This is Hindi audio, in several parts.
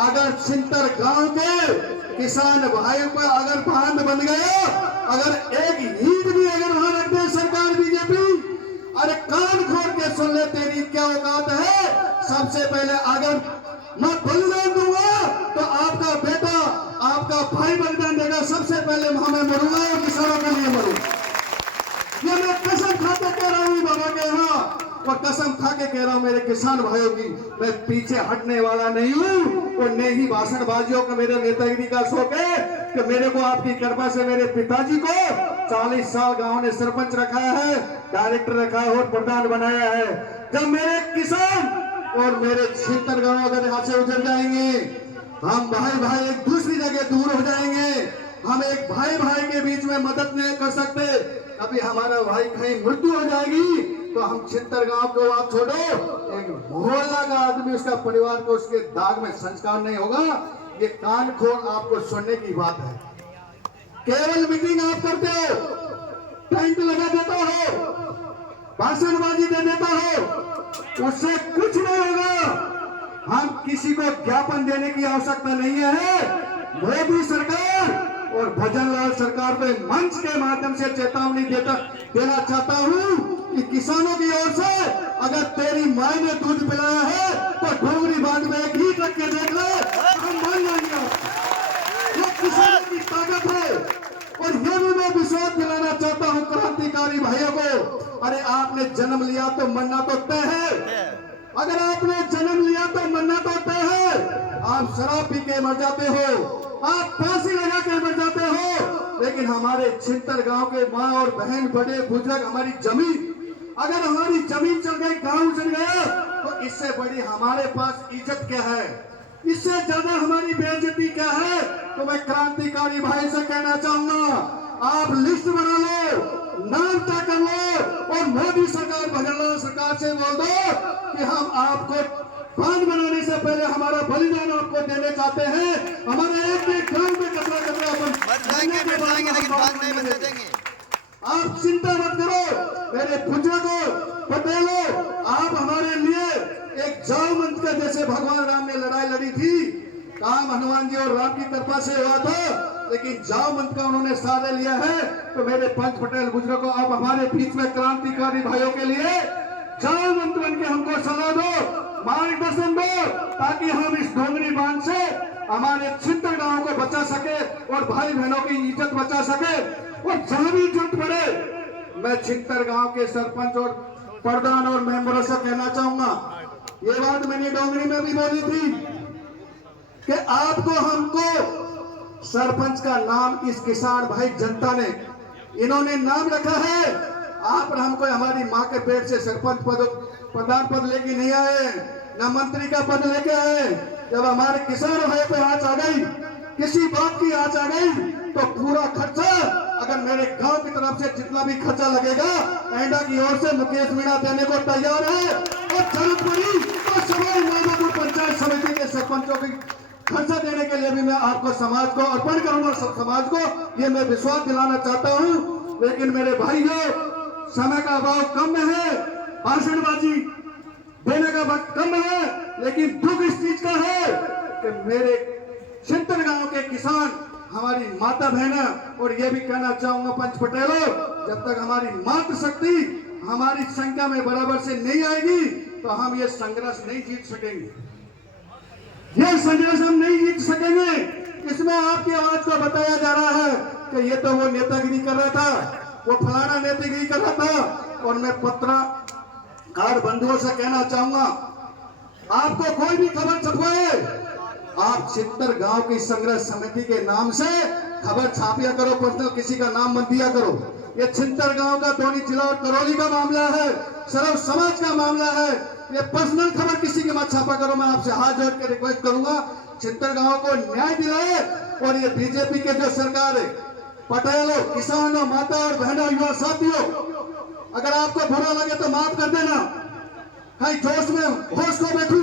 अगर छिंतर गांव के किसान भाइयों पर अगर बांध बन गया, अगर एक ईंट भी अगर वहां रख दे सरकार बीजेपी, अरे कान खोल के सुन ले तेरी क्या औकात है। सबसे पहले अगर मैं बलिदान दूंगा तो आपका बेटा आपका भाई बलिदान देगा, सबसे पहले मैं मरूंगा और किसानों के लिए मरूंगा। ये मैं कसम खा के कह रहा हूँ बाबा के यहाँ, और कसम खा के कह रहा हूँ मेरे किसान भाइयों की, मैं पीछे हटने वाला नहीं हूँ। और नहीं ही भाषणबाजियों का मेरे नेतागिरी का शौक है कि मेरे को आपकी कृपा से मेरे पिताजी को 40 साल गांव ने सरपंच रखा है, डायरेक्टर रखा है और प्रधान बनाया है। जब मेरे किसान और मेरे छिंतर गांव अगर यहाँ से उजड़ जाएंगे, हम भाई भाई एक दूसरी जगह दूर हो जाएंगे, हम एक भाई भाई के बीच में मदद नहीं कर सकते, कभी हमारा भाई कहीं मृत्यु हो जाएगी तो हम छिंतर गांव को आप छोड़ो, एक मोहल्ला का आदमी उसका परिवार को उसके दाग में संस्कार नहीं होगा। ये कान खोल आपको सुनने की बात है। केवल मीटिंग आप करते हो, टेंट लगा देता हो, भाषणबाजी दे देता हो, उससे कुछ नहीं होगा। हम किसी को ज्ञापन देने की आवश्यकता नहीं है। मोदी सरकार और भजनलाल सरकार पे मंच के माध्यम से चेतावनी देना चाहता हूं कि किसानों की ओर से अगर तेरी मां ने दूध पिलाया है तो डोंगरी बांध में एक ही रख के देख ले, हम मान लेंगे। ये किसानों की ताकत है। और ये भी मैं विश्वास दिलाना चाहता हूं क्रांतिकारी भाइयों को, अरे आपने जन्म लिया तो मरना तो तय है। अगर आपने जन्म लिया तो मरना तो तय है। आप शराब पी के मर जाते हो, आप फांसी लगा के मर जाते हो, लेकिन हमारे छिंतर गांव के माँ और बहन बड़े बुजुर्ग, हमारी जमीन, अगर हमारी जमीन चल गई, गांव चल गया, तो इससे बड़ी हमारे पास इज्जत क्या है, इससे ज्यादा हमारी बेइज्जती क्या है। तो मैं क्रांतिकारी भाई से कहना चाहूंगा, आप लिस्ट बना लो, नाम तय कर लो और मोदी सरकार भजनलाल सरकार से बोल दो कि हम आपको बांध बनाने से पहले हमारा बलिदान आपको देने चाहते हैं। हमारे एक गांव में कचरा कचरा आप चिंता मत करो मेरे बुजुर्गों, पटेलों, आप हमारे लिए एक जाव मंत्र का, जैसे भगवान राम ने लड़ाई लड़ी थी, काम हनुमान जी और राम की कृपा से हुआ था, लेकिन जाव मंत्र का उन्होंने सहारा लिया है। तो मेरे पंच पटेल बुजुर्गों, आप हमारे बीच में क्रांतिकारी भाइयों के लिए जाव मंत्र बन के हमको सलाह दो, मार्गदर्शन दो, ताकि हम इस डोंगरी बांध से हमारे छिंतर गांव को बचा सके और भाई बहनों की इज्जत बचा सके। और जहां भी जरूरत पड़े, मैं छिंतर गांव के सरपंच और प्रधान और मेंबरों से कहना चाहूंगा, ये बात मैंने डोंगरी में भी बोली थी कि आपको हमको सरपंच का नाम इस किसान भाई जनता ने, इन्होंने नाम रखा है। आप हमको हमारी माँ के पेट से सरपंच पद, प्रधान पद लेके नहीं आए, न मंत्री का पद लेके आए। जब हमारे किसान भाई पे आंच आ गई, किसी बात की आंच आ गई, तो पूरा खर्चा अगर मेरे गांव की तरफ से जितना भी खर्चा लगेगा, एंडा की ओर से मुकेश मीणा देने को तैयार है। और जरूरत पड़ी तो सवाई माधोपुर पंचायत समिति के सरपंचों की खर्चा देने के लिए भी मैं आपको समाज को अर्पण करूंगा, सब समाज को, ये मैं विश्वास दिलाना चाहता हूं। लेकिन मेरे भाइयों, समय का अभाव कम है, भाषणबाजी देने का वक्त कम है, लेकिन दुख इस चीज का है कि मेरे छिंतर गांव के किसान, हमारी माता बहना, और ये भी कहना चाहूंगा पंच पटेलों, जब तक हमारी मातृशक्ति हमारी संख्या में बराबर से नहीं आएगी तो हम ये संघर्ष नहीं जीत सकेंगे। ये संघर्ष हम नहीं जीत सकेंगे। इसमें आपकी आवाज को बताया जा रहा है कि ये तो वो नेतागिरी कर रहा था, वो फलाना नेतागिरी कर रहा था। और मैं पत्रकार बंधुओं से कहना चाहूंगा, आपको कोई भी खबर छपवाए, आप छिंतर गांव की संघर्ष समिति के नाम से खबर छापिया करो, पर्सनल किसी का नाम मत दिया करो। ये छिंतर गांव का दोनी जिला और करौली का मामला है, सर्व समाज का मामला है। ये पर्सनल खबर किसी के मत छापा करो। मैं आपसे हाथ जोड़ के रिक्वेस्ट करूंगा, छिंतर गांव को न्याय दिलाए। और ये बीजेपी के जो सरकार है, पटेलों, किसानों, माता और बहनों, युवा साथियों, अगर आपको बुरा लगे तो माफ कर देना। कहीं जोश में होश को बैठू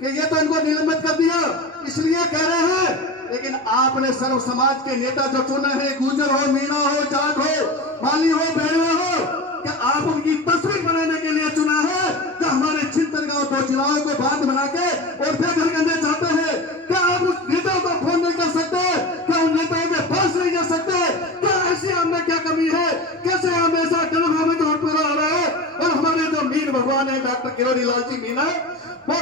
कि ये तो इनको निलंबित कर दिया इसलिए कह रहे हैं, लेकिन आपने सर्व समाज के नेता जो चुने हैं, गुजर हो, मीणा हो, जाट हो, माली हो, बहना हो, कि आप उनकी तस्वीर बनाने के लिए चुना है। कि हमारे छिंतर गांव दो जिलाओं को बांध बना के और फिर घर करने चाहते हैं। वीर भगवान है डॉक्टर किरोड़ी लाल जी मीणा, वो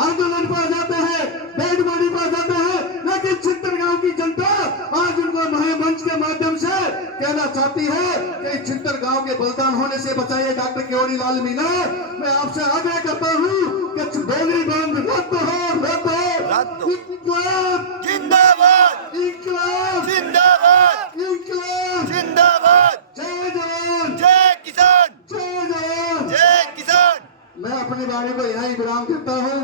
आंदोलन पर जाते हैं, डेड बॉडी पर जाते हैं, लेकिन चित्तरगांव की जनता आज उनको महामंच के माध्यम से कहना चाहती है कि चित्तरगांव के बलिदान होने से बचाइए डॉक्टर किरोड़ी लाल मीणा। मैं आपसे आग्रह करता हूँ कि डोगरी बंद रद्द हो, इंकलाब जिंदाबाद, इंकलाब जिंदाबाद, इंकलाब, जिंदाबाद। जय जवान जय किसान, जय जवान। जय किसान। मैं अपनी वाणी को यहाँ ही विराम देता हूँ।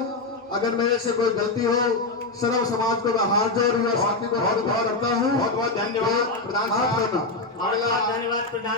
अगर मेरे से कोई गलती हो, सर्व समाज को मैं हाथ जोड़ और साथी को बहुत बहुत करता हूँ। बहुत बहुत धन्यवाद प्रधान साहब। धन्यवाद। धन्यवाद प्रधान।